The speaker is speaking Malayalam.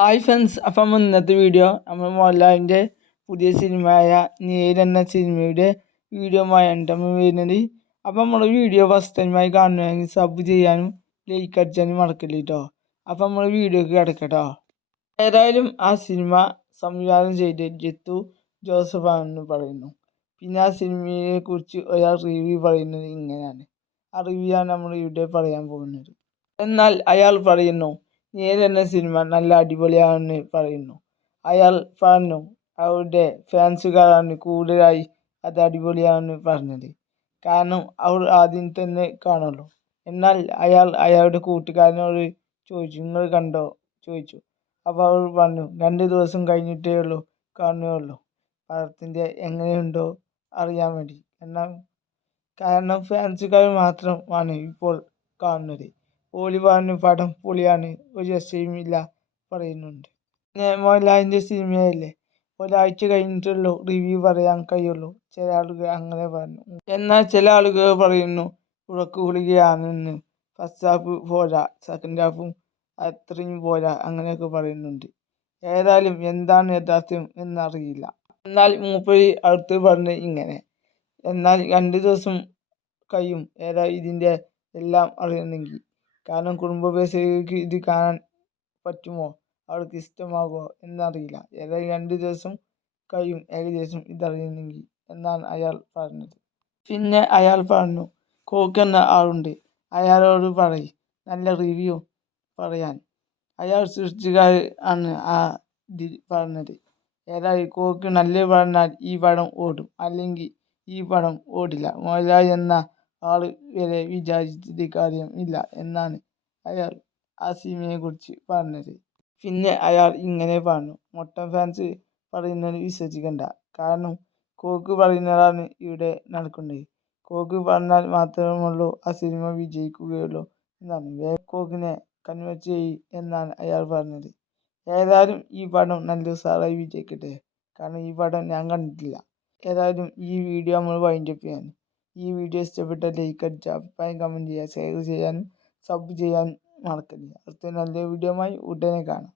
ഹായ് ഫ്രണ്ട്സ് അപ്പം ഇന്നത്തെ വീഡിയോ നമ്മൾ മോഹൻലാലിന്റെ പുതിയ സിനിമയായ നേര് എന്ന സിനിമയുടെ വീഡിയോയുമായാണ് നമ്മൾ വരുന്നത്. അപ്പം നമ്മൾ വീഡിയോ ഫസ്റ്റ് ടൈമായി കാണുകയാണെങ്കിൽ സബ് ചെയ്യാനും ലൈക്ക് അടിച്ചാനും മറക്കില്ല കേട്ടോ അപ്പം നമ്മൾ വീഡിയോക്ക് കിടക്കട്ടോ. ഏതായാലും ആ സിനിമ സംവിധാനം ചെയ്ത് ജിത്തു ജോസഫ് ആണെന്ന് പറയുന്നു. പിന്നെ ആ സിനിമയെ കുറിച്ച് ഒരാൾ റിവ്യൂ പറയുന്നത് ഇങ്ങനെയാണ്. ആ റിവ്യൂ ആണ് നമ്മൾ ഇവിടെ പറയാൻ പോകുന്നത്. എന്നാൽ അയാൾ പറയുന്നു നേര് എന്ന സിനിമ നല്ല അടിപൊളിയാണെന്ന് പറയുന്നു. അയാൾ പറഞ്ഞു അവരുടെ ഫാൻസുകാരാണ് കൂടുതലായി അത് അടിപൊളിയാണെന്ന് പറഞ്ഞത്. കാരണം അവർ ആദ്യം തന്നെ കാണുള്ളൂ. എന്നാൽ അയാൾ അയാളുടെ കൂട്ടുകാരനോട് ചോദിച്ചു നിങ്ങൾ കണ്ടോ? ചോദിച്ചു. അപ്പോൾ അവർ പറഞ്ഞു രണ്ട് ദിവസം കഴിഞ്ഞിട്ടേ ഉള്ളൂ കാണുകയുള്ളൂ പടത്തിന്റെ എങ്ങനെയുണ്ടോ അറിയാൻ വേണ്ടി. എന്നാൽ കാരണം ഫാൻസുകാർ മാത്രമാണ് ഇപ്പോൾ കാണുന്നത്. ഓലി പറഞ്ഞു പടം പൊളിയാണ് ഒരു രക്ഷയുമില്ല പറയുന്നുണ്ട്. പിന്നെ മോഹൻലാലിന്റെ സിനിമയല്ലേ? ഒരാഴ്ച കഴിഞ്ഞിട്ടുള്ളൂ റിവ്യൂ പറയാൻ കഴിയുള്ളൂ. ചില ആളുകൾ അങ്ങനെ പറഞ്ഞു. എന്നാൽ ചില ആളുകൾ പറയുന്നു ഉറക്ക ഗുളികയാണെന്ന് ഫസ്റ്റ് ഹാഫ് പോരാ സെക്കൻഡ് ഹാഫും അത്രയും പോരാ അങ്ങനെയൊക്കെ പറയുന്നുണ്ട്. ഏതായാലും എന്താണ് യഥാർത്ഥം എന്നറിയില്ല. എന്നാൽ മൂപ്പര് അടുത്ത് പറഞ്ഞ് ഇങ്ങനെ. എന്നാൽ രണ്ട് ദിവസം കഴിയും. ഏതാ ഇതിന്റെ എല്ലാം അറിയണമെങ്കിൽ. കാരണം കുടുംബ ബേസിലേക്ക് ഇത് കാണാൻ പറ്റുമോ? അവർക്ക് ഇഷ്ടമാകുമോ? എന്നറിയില്ല. ഏതായാലും രണ്ട് ദിവസം കഴിയും. ഏകദേശം ഇതറിയുന്നെങ്കിൽ എന്നാണ് അയാൾ പറഞ്ഞത്. പിന്നെ അയാൾ പറഞ്ഞു കോക്ക് എന്ന ആളുണ്ട്. അയാളോട് പറയും. നല്ല റിവ്യൂ പറയാൻ. അയാൾ സൃഷ്ടിക്കാർ ആണ് ആ ഇതിൽ പറഞ്ഞത്. ഏതായാലും കോക്ക് നല്ല പറഞ്ഞാൽ ഈ പടം ഓടും. അല്ലെങ്കിൽ ഈ പടം ഓടില്ല. മോഹൻലാൽ എന്ന ആൾ വരെ വിചാരിച്ചത് കാര്യം ഇല്ല എന്നാണ് അയാൾ ആ സിനിമയെക്കുറിച്ച് പറഞ്ഞത്. പിന്നെ അയാൾ ഇങ്ങനെ പറഞ്ഞു മൊട്ടം ഫാൻസ് പറയുന്നത് വിശ്വസിക്കണ്ട. കാരണം കോക്ക് പറയുന്നതാണ് ഇവിടെ നടക്കുന്നത്. കോക്ക് പറഞ്ഞാൽ മാത്രമുള്ളൂ ആ സിനിമ വിജയിക്കുകയുള്ളൂ എന്നാണ്. വേഗം കോക്കിനെ കൺവേർട്ട് ചെയ്യ് എന്നാണ് അയാൾ പറഞ്ഞത്. ഏതായാലും ഈ പടം നല്ല ഉഷാറായി വിജയിക്കട്ടെ. കാരണം ഈ പടം ഞാൻ കണ്ടിട്ടില്ല. ഏതായാലും ഈ വീഡിയോ നമ്മൾ വൈൻഡപ്പ് ചെയ്യാണ്. ഈ വീഡിയോ ഇഷ്ടപ്പെട്ട ലൈക്ക് അടിച്ച് അഭിപ്രായം കമന്റ് ചെയ്യുക ഷെയർ ചെയ്യാനും സബ് ചെയ്യാൻ മറക്കരുത്. അടുത്ത നല്ല വീഡിയോയുമായി ഉടനെ കാണാം.